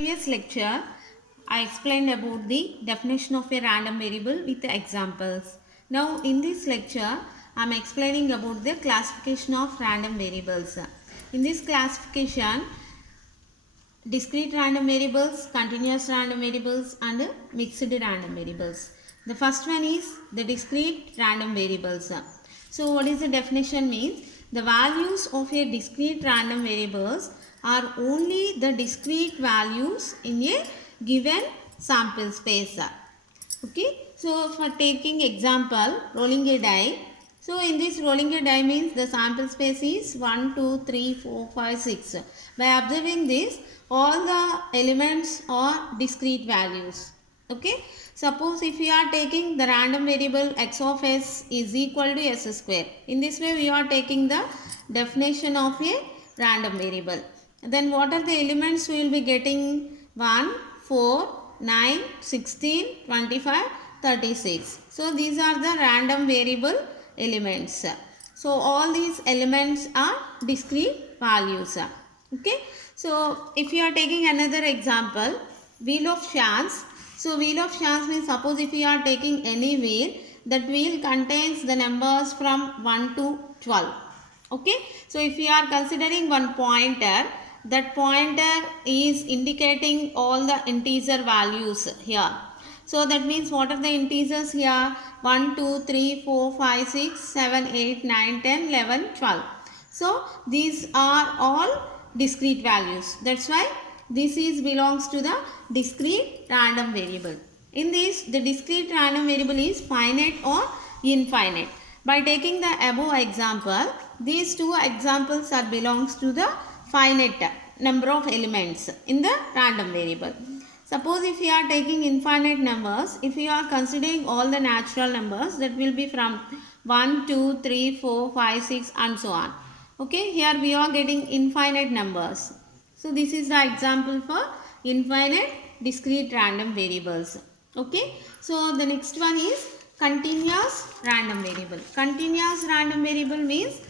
Previous lecture, I explained about the definition of a random variable with examples. Now, in this lecture, I am explaining about the classification of random variables. In this classification, discrete random variables, continuous random variables and mixed random variables. The first one is the discrete random variables. So, what is the definition means? The values of a discrete random variables are only the discrete values in a given sample space. Okay. So, for taking example, rolling a die. So, in this rolling a die means the sample space is 1, 2, 3, 4, 5, 6. By observing this, all the elements are discrete values. Okay. Suppose if we are taking the random variable x of s is equal to s square. In this way, we are taking the definition of a random variable. Then what are the elements we will be getting? 1, 4, 9, 16, 25, 36. So, these are the random variable elements. So, all these elements are discrete values. Okay. So, if you are taking another example, wheel of chance. So, wheel of chance means suppose if you are taking any wheel, that wheel contains the numbers from 1 to 12. Okay. So, if you are considering one pointer, that pointer is indicating all the integer values here. So, that means what are the integers here? 1, 2, 3, 4, 5, 6, 7, 8, 9, 10, 11, 12. So, these are all discrete values. That's why this belongs to the discrete random variable. In this, the discrete random variable is finite or infinite. By taking the above example, these two examples are belongs to the finite number of elements in the random variable. Suppose if you are taking infinite numbers, if you are considering all the natural numbers, that will be from 1, 2, 3, 4, 5, 6 and so on. Okay, here we are getting infinite numbers. So, this is the example for infinite discrete random variables. Okay, so the next one is continuous random variable. Continuous random variable means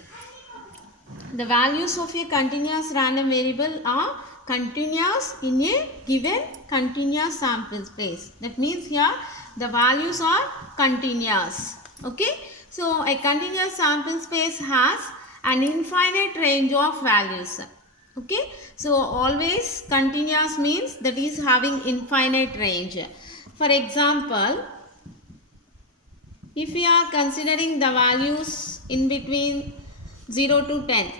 the values of a continuous random variable are continuous in a given continuous sample space. That means here the values are continuous. Okay. So, a continuous sample space has an infinite range of values. Okay. So, always continuous means that is having infinite range. For example, if we are considering the values in between 0 to 10,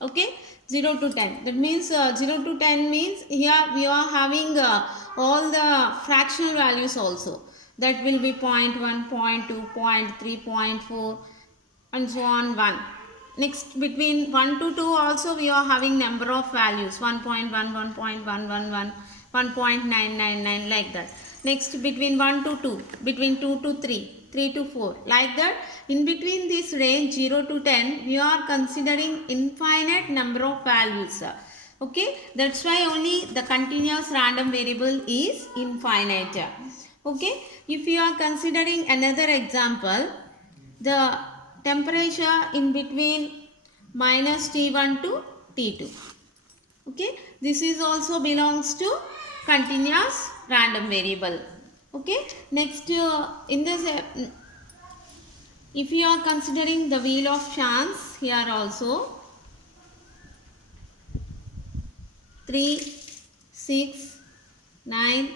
okay, 0 to 10, that means 0 to 10 means here we are having all the fractional values also, that will be 0.1, 0.2, 0.3, 0.4 and so on 1. Next, between 1 to 2 also we are having number of values 1.1, 1.111, 1.999 like that. Next, between 1 to 2, between 2 to 3, 3 to 4 like that. In between this range 0 to 10 we are considering infinite number of values. Okay, that's why only the continuous random variable is infinite. Okay, if you are considering another example, the temperature in between minus T1 to T2. Okay, this is also belongs to continuous random variable. Okay, next in this if you are considering the wheel of chance, here also 3, 6, 9,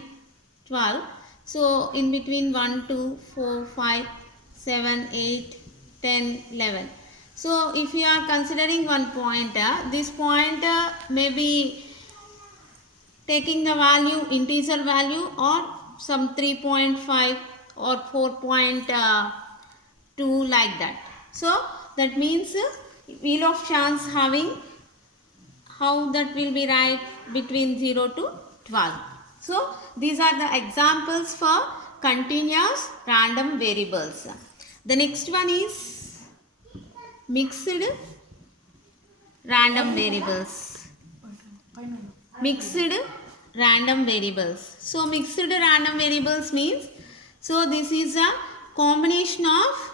12. So, in between 1, 2, 4, 5, 7, 8, 10, 11. So, if you are considering one pointer, this pointer may be taking the value, integer value or some 3.5 or 4.2 like that. So, that means wheel of chance having, how that will be right, between 0 to 12. So, these are the examples for continuous random variables. The next one is mixed random variables. Mixed random variables. So, mixed random variables means, so this is a combination of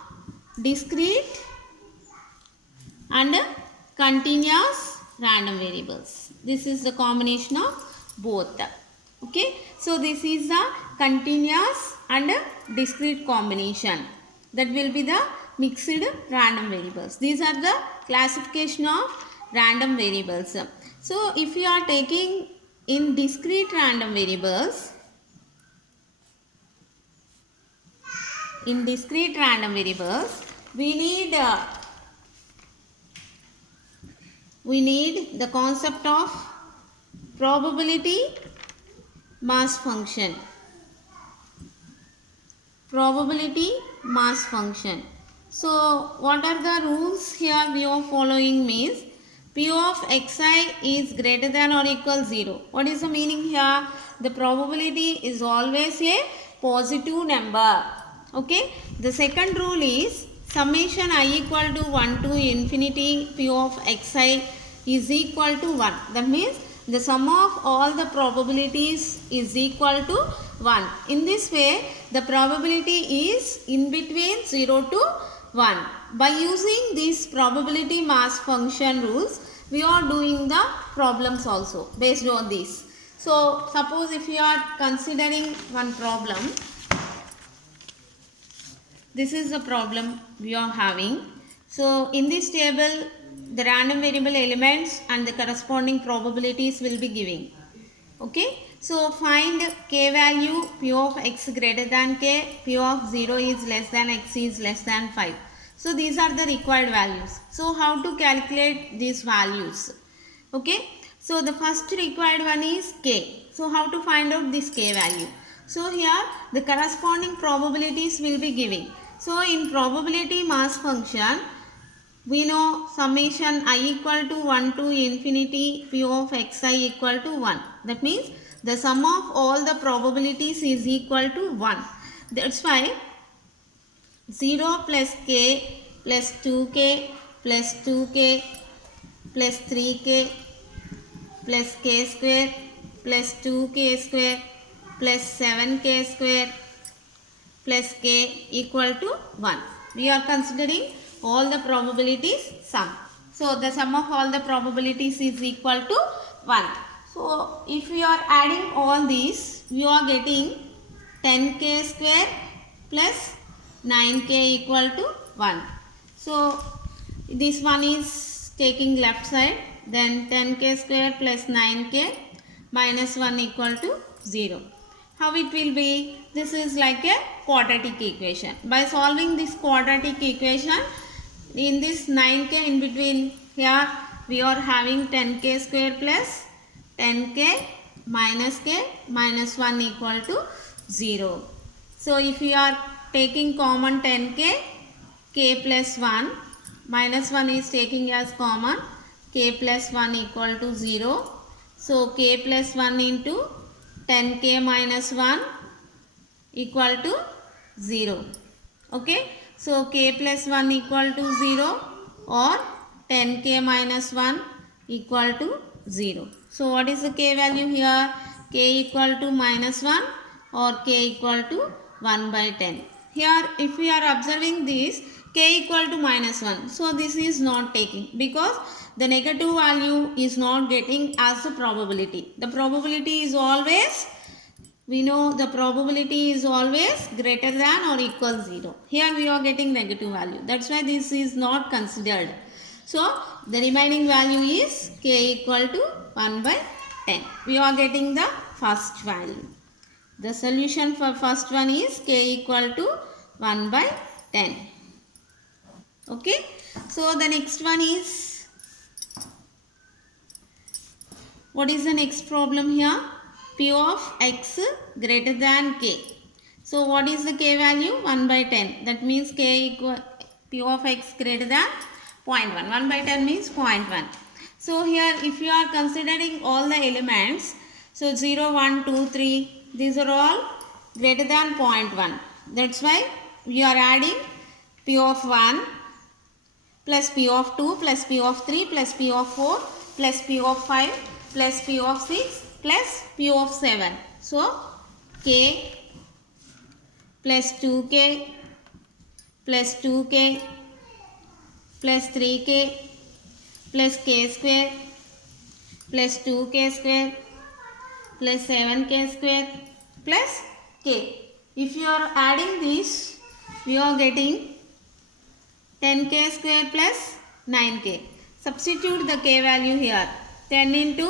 discrete and continuous random variables. This is the combination of both. Okay, so this is the continuous and discrete combination. That will be the mixed random variables. These are the classification of random variables. So if you are taking in discrete random variables, we need the concept of probability mass function. So what are the rules here we are following means P of xi is greater than or equal 0. What is the meaning here? The probability is always a positive number. Okay. The second rule is summation I equal to 1 to infinity P of xi is equal to 1. That means the sum of all the probabilities is equal to 1. In this way, the probability is in between 0 to 1. By using these probability mass function rules, we are doing the problems also based on this. So, suppose if you are considering one problem, this is the problem we are having. So, in this table, the random variable elements and the corresponding probabilities will be giving. Okay. So, find k value p of x greater than k, p of 0 is less than x is less than 5. So, these are the required values. So, how to calculate these values? Okay. So, the first required one is k. So, how to find out this k value? So, here the corresponding probabilities will be giving. So, in probability mass function, we know summation I equal to 1 to infinity p of xi equal to 1. That means the sum of all the probabilities is equal to 1. That's why 0 plus k plus 2k plus 2k plus 3k plus k square plus 2k square plus 7k square plus k equal to 1. We are considering all the probabilities sum. So, the sum of all the probabilities is equal to 1. So, if we are adding all these, we are getting 10k square plus 9k equal to 1. So, this one is taking left side, then 10k square plus 9k minus 1 equal to 0. How it will be? This is like a quadratic equation. By solving this quadratic equation, in this 9k in between, here we are having 10k square plus 10k minus k minus 1 equal to 0. So, if you are taking common 10k, k plus 1 minus 1 is taking as common, k plus 1 equal to 0. So, k plus 1 into 10k minus 1 equal to 0. Okay. So, k plus 1 equal to 0 or 10k minus 1 equal to 0. So, what is the k value here? K equal to minus 1 or k equal to 1 by 10. Here, if we are observing this, k equal to minus 1. So, this is not taking because the negative value is not getting as the probability. The probability is always, we know the probability is always greater than or equal 0. Here we are getting negative value. That's why this is not considered. So, the remaining value is k equal to 1 by 10. We are getting the first value. The solution for first one is k equal to 1 by 10. Okay. So, the next one is, what is the next problem here? P of x greater than k. So, what is the k value? 1 by 10. That means k equal P of x greater than 0.1. 1 by 10 means 0.1. So, here if you are considering all the elements, so 0, 1, 2, 3, these are all greater than 0.1. That's why we are adding P of 1 plus P of 2 plus P of 3 plus P of 4 plus P of 5 plus P of 6 plus P of 7. So, k plus 2k plus 2k plus 3k plus k square plus 2k square plus 7k square plus k. If you are adding this, we are getting 10k square plus 9k. Substitute the k value here. 10 into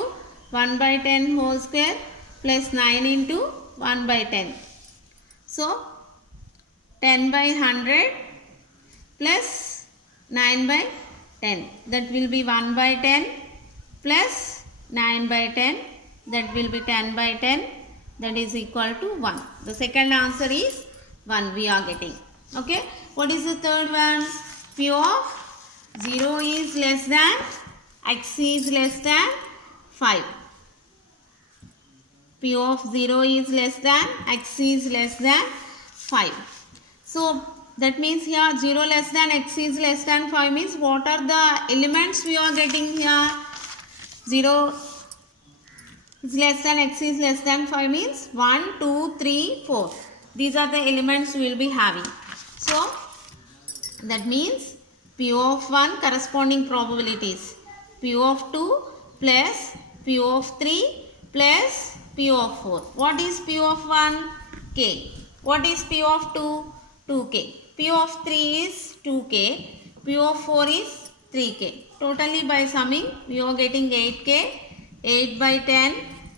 1 by 10 whole square plus 9 into 1 by 10. So 10 by 100 plus 9 by 10. That will be 1 by 10 plus 9 by 10. That will be 10 by 10. That is equal to 1. The second answer is 1 we are getting. Okay. What is the third one? P of 0 is less than x is less than 5. P of 0 is less than x is less than 5. So that means here 0 less than x is less than 5 means what are the elements we are getting here? 0 is less than x is less than 5 means 1, 2, 3, 4. These are the elements we will be having. So that means P of 1 corresponding probabilities. P of 2 plus P of 3 plus P of 4. What is P of 1? K. What is P of 2? 2k. P of 3 is 2k. P of 4 is 3k. Totally by summing we are getting 8k. 8 by 10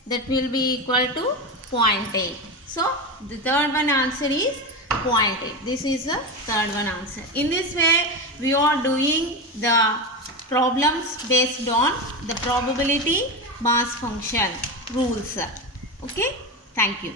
that will be equal to 0.8. So the third one answer is 0.8. This is the third one answer. In this way we are doing the problems based on the probability mass function rules. Okay. Thank you.